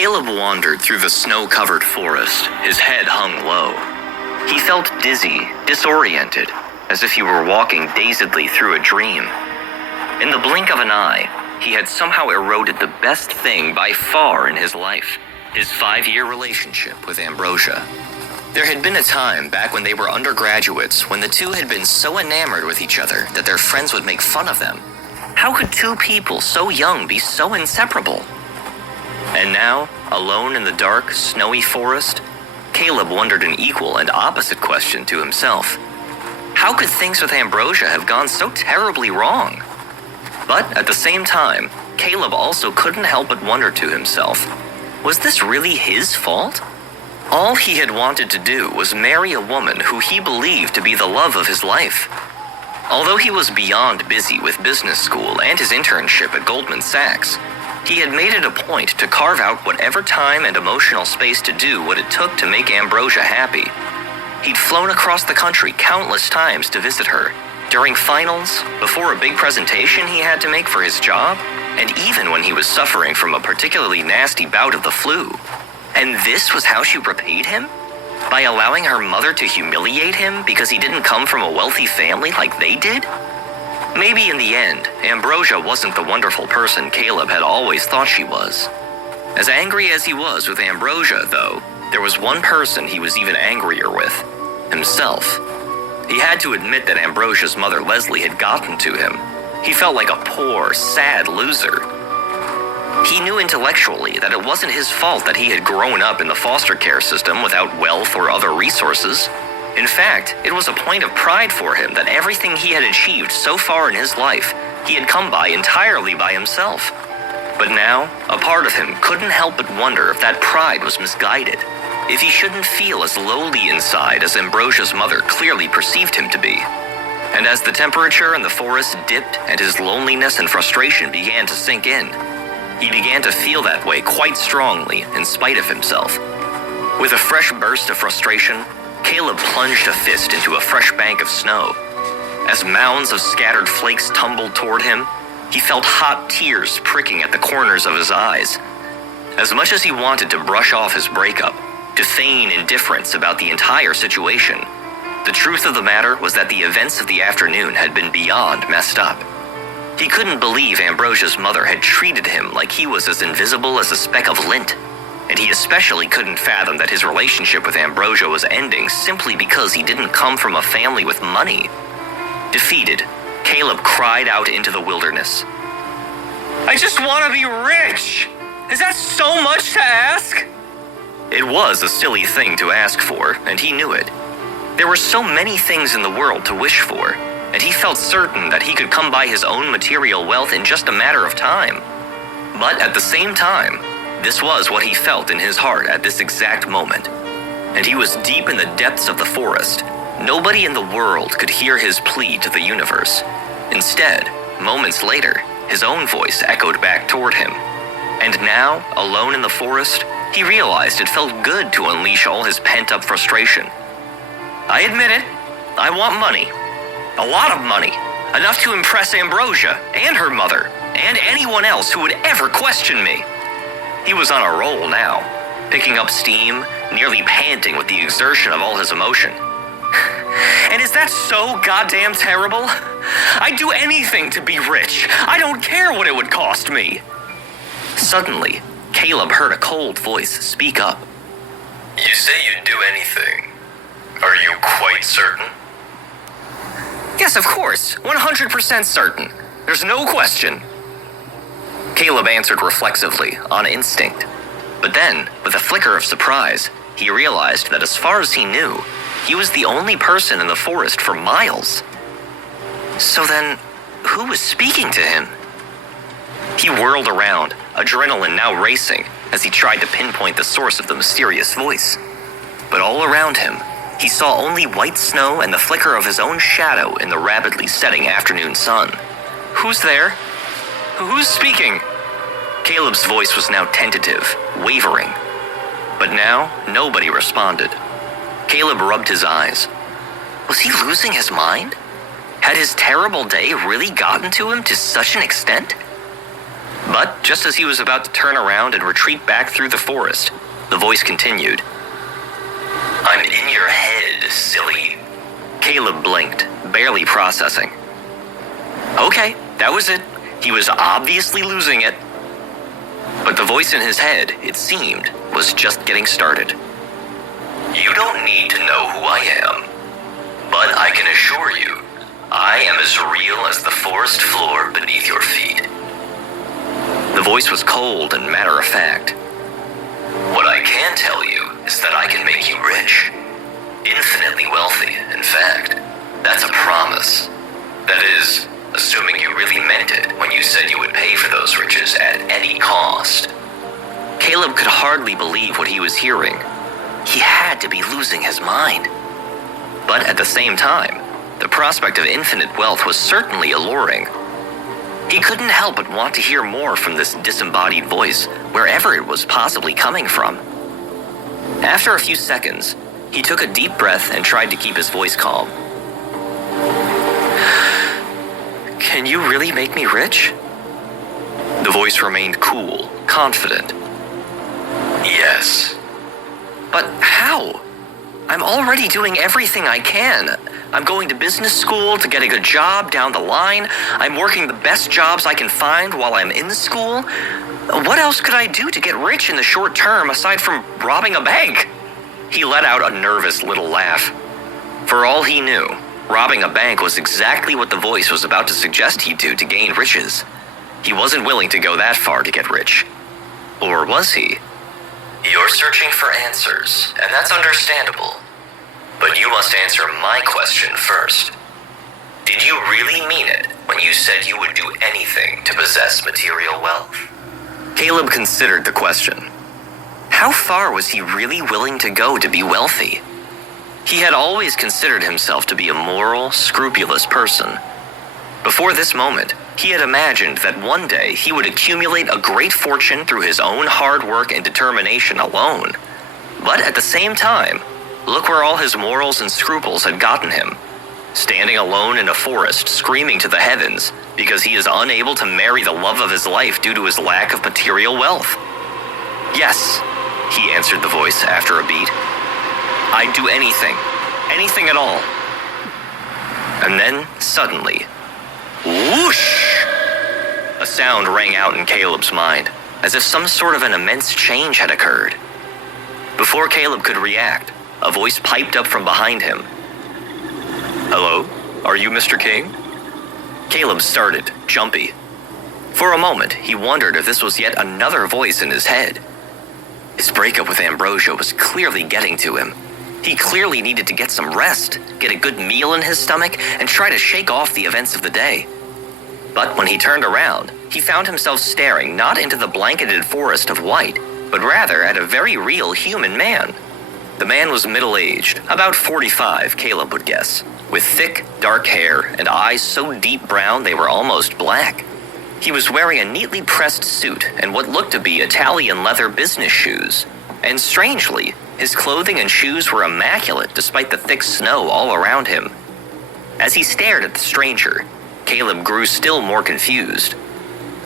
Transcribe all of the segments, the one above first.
Caleb wandered through the snow-covered forest, his head hung low. He felt dizzy, disoriented, as if he were walking dazedly through a dream. In the blink of an eye, he had somehow eroded the best thing by far in his life, his 5-year relationship with Ambrosia. There had been a time back when they were undergraduates when the two had been so enamored with each other that their friends would make fun of them. How could two people so young be so inseparable? And now, alone in the dark, snowy forest, Caleb wondered an equal and opposite question to himself. How could things with Ambrosia have gone so terribly wrong? But at the same time, Caleb also couldn't help but wonder to himself, was this really his fault? All he had wanted to do was marry a woman who he believed to be the love of his life. Although he was beyond busy with business school and his internship at Goldman Sachs, he had made it a point to carve out whatever time and emotional space to do what it took to make Ambrosia happy. He'd flown across the country countless times to visit her, during finals, before a big presentation he had to make for his job, and even when he was suffering from a particularly nasty bout of the flu. And this was how she repaid him? By allowing her mother to humiliate him because he didn't come from a wealthy family like they did? Maybe in the end, Ambrosia wasn't the wonderful person Caleb had always thought she was. As angry as he was with Ambrosia, though, there was one person he was even angrier with: himself. He had to admit that Ambrosia's mother Leslie had gotten to him. He felt like a poor, sad loser. He knew intellectually that it wasn't his fault that he had grown up in the foster care system without wealth or other resources. In fact, it was a point of pride for him that everything he had achieved so far in his life, he had come by entirely by himself. But now, a part of him couldn't help but wonder if that pride was misguided, if he shouldn't feel as lowly inside as Ambrosia's mother clearly perceived him to be. And as the temperature in the forest dipped and his loneliness and frustration began to sink in, he began to feel that way quite strongly in spite of himself. With a fresh burst of frustration, Caleb plunged a fist into a fresh bank of snow. As mounds of scattered flakes tumbled toward him, he felt hot tears pricking at the corners of his eyes. As much as he wanted to brush off his breakup, to feign indifference about the entire situation, the truth of the matter was that the events of the afternoon had been beyond messed up. He couldn't believe Ambrosia's mother had treated him like he was as invisible as a speck of lint, and he especially couldn't fathom that his relationship with Ambrosia was ending simply because he didn't come from a family with money. Defeated, Caleb cried out into the wilderness. "I just want to be rich! Is that so much to ask?" It was a silly thing to ask for, and he knew it. There were so many things in the world to wish for, and he felt certain that he could come by his own material wealth in just a matter of time. But at the same time, this was what he felt in his heart at this exact moment. And he was deep in the depths of the forest. Nobody in the world could hear his plea to the universe. Instead, moments later, his own voice echoed back toward him. And now, alone in the forest, he realized it felt good to unleash all his pent-up frustration. "I admit it. I want money. A lot of money. Enough to impress Ambrosia and her mother and anyone else who would ever question me." He was on a roll now, picking up steam, nearly panting with the exertion of all his emotion. "And is that so goddamn terrible? I'd do anything to be rich. I don't care what it would cost me." Suddenly, Caleb heard a cold voice speak up. "You say you'd do anything. Are you quite certain?" "Yes, of course. 100% certain. There's no question." Caleb answered reflexively, on instinct. But then, with a flicker of surprise, he realized that as far as he knew, he was the only person in the forest for miles. So then, who was speaking to him? He whirled around, adrenaline now racing, as he tried to pinpoint the source of the mysterious voice. But all around him, he saw only white snow and the flicker of his own shadow in the rapidly setting afternoon sun. "Who's there? Who's speaking?" Caleb's voice was now tentative, wavering. But now, nobody responded. Caleb rubbed his eyes. Was he losing his mind? Had his terrible day really gotten to him to such an extent? But just as he was about to turn around and retreat back through the forest, the voice continued. "I'm in your head, silly." Caleb blinked, barely processing. Okay, that was it. He was obviously losing it. But the voice in his head, it seemed, was just getting started. "You don't need to know who I am, but I can assure you, I am as real as the forest floor beneath your feet." The voice was cold and matter-of-fact. "What I can tell you is that I can make you rich. Infinitely wealthy, in fact. That's a promise. That is, assuming you really meant it when you said you would pay for those riches at any cost." Caleb could hardly believe what he was hearing. He had to be losing his mind. But at the same time, the prospect of infinite wealth was certainly alluring. He couldn't help but want to hear more from this disembodied voice, wherever it was possibly coming from. After a few seconds, he took a deep breath and tried to keep his voice calm. "Can you really make me rich?" The voice remained cool, confident. "Yes." "But how? I'm already doing everything I can. I'm going to business school to get a good job down the line. I'm working the best jobs I can find while I'm in school. What else could I do to get rich in the short term aside from robbing a bank?" He let out a nervous little laugh. For all he knew, robbing a bank was exactly what the voice was about to suggest he do to gain riches. He wasn't willing to go that far to get rich. Or was he? "You're searching for answers, and that's understandable. But you must answer my question first. Did you really mean it when you said you would do anything to possess material wealth?" Caleb considered the question. How far was he really willing to go to be wealthy? He had always considered himself to be a moral, scrupulous person. Before this moment, he had imagined that one day he would accumulate a great fortune through his own hard work and determination alone. But at the same time, look where all his morals and scruples had gotten him. Standing alone in a forest, screaming to the heavens because he is unable to marry the love of his life due to his lack of material wealth. "Yes," he answered the voice after a beat. "I'd do anything. Anything at all." And then, suddenly, whoosh! A sound rang out in Caleb's mind, as if some sort of an immense change had occurred. Before Caleb could react, a voice piped up from behind him. "Hello? Are you Mr. King?" Caleb started, jumpy. For a moment, he wondered if this was yet another voice in his head. His breakup with Ambrosia was clearly getting to him. He clearly needed to get some rest, get a good meal in his stomach, and try to shake off the events of the day. But when he turned around, he found himself staring not into the blanketed forest of white, but rather at a very real human man. The man was middle-aged, about 45, Caleb would guess, with thick, dark hair and eyes so deep brown they were almost black. He was wearing a neatly pressed suit and what looked to be Italian leather business shoes. And strangely, his clothing and shoes were immaculate despite the thick snow all around him. As he stared at the stranger, Caleb grew still more confused.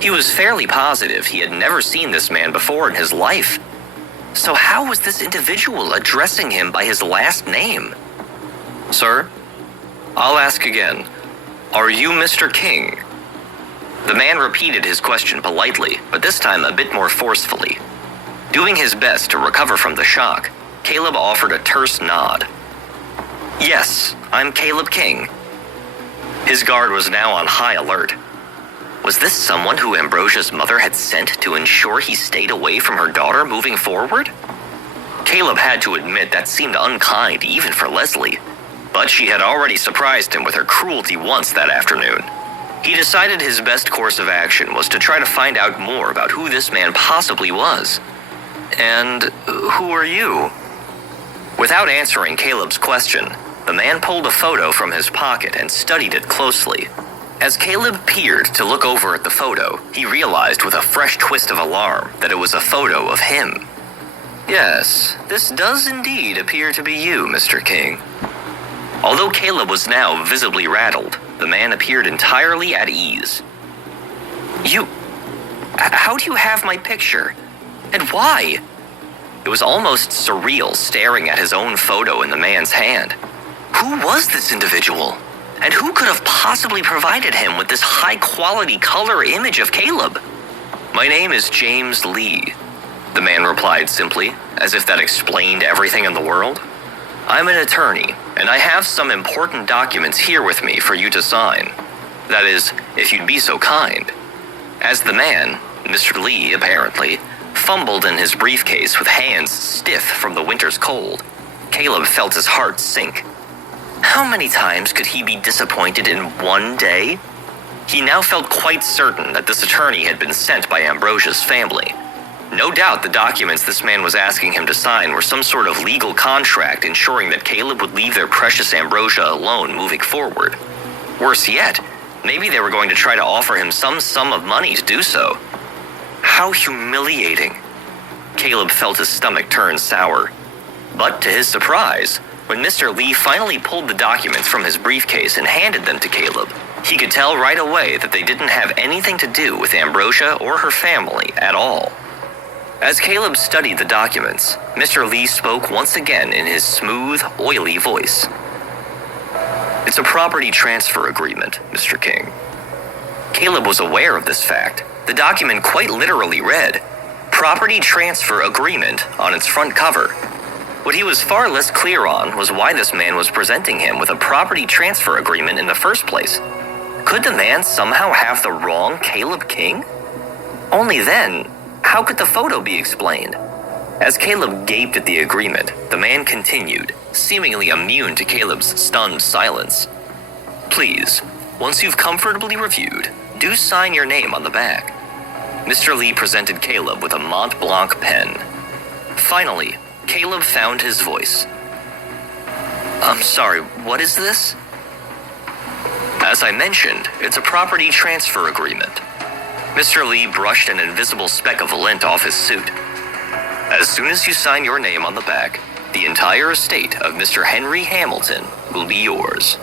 He was fairly positive he had never seen this man before in his life. So how was this individual addressing him by his last name? "Sir, I'll ask again. Are you Mr. King?" The man repeated his question politely, but this time a bit more forcefully. Doing his best to recover from the shock, Caleb offered a terse nod. "Yes, I'm Caleb King." His guard was now on high alert. Was this someone who Ambrosia's mother had sent to ensure he stayed away from her daughter moving forward? Caleb had to admit that seemed unkind even for Leslie, but she had already surprised him with her cruelty once that afternoon. He decided his best course of action was to try to find out more about who this man possibly was. "And who are you?" Without answering Caleb's question, the man pulled a photo from his pocket and studied it closely. As Caleb peered to look over at the photo, he realized with a fresh twist of alarm that it was a photo of him. "Yes, this does indeed appear to be you, Mr. King." Although Caleb was now visibly rattled, the man appeared entirely at ease. How do you have my picture? And why? It was almost surreal staring at his own photo in the man's hand. Who was this individual? And who could have possibly provided him with this high-quality color image of Caleb? My name is James Lee, the man replied simply, as if that explained everything in the world. I'm an attorney, and I have some important documents here with me for you to sign. That is, if you'd be so kind. As the man, Mr. Lee apparently, fumbled in his briefcase with hands stiff from the winter's cold, Caleb felt his heart sink. How many times could he be disappointed in one day? He now felt quite certain that this attorney had been sent by Ambrosia's family. No doubt the documents this man was asking him to sign were some sort of legal contract ensuring that Caleb would leave their precious Ambrosia alone moving forward. Worse yet, maybe they were going to try to offer him some sum of money to do so. How humiliating. Caleb felt his stomach turn sour. But to his surprise, when Mr. Lee finally pulled the documents from his briefcase and handed them to Caleb, he could tell right away that they didn't have anything to do with Ambrosia or her family at all. As Caleb studied the documents, Mr. Lee spoke once again in his smooth, oily voice. It's a property transfer agreement, Mr. King. Caleb was aware of this fact. The document quite literally read, Property Transfer Agreement, on its front cover. What he was far less clear on was why this man was presenting him with a property transfer agreement in the first place. Could the man somehow have the wrong Caleb King? Only then, how could the photo be explained? As Caleb gaped at the agreement, the man continued, seemingly immune to Caleb's stunned silence. Please, once you've comfortably reviewed, do sign your name on the back. Mr. Lee presented Caleb with a Mont Blanc pen. Finally, Caleb found his voice. I'm sorry, what is this? As I mentioned, it's a property transfer agreement. Mr. Lee brushed an invisible speck of lint off his suit. As soon as you sign your name on the back, the entire estate of Mr. Henry Hamilton will be yours.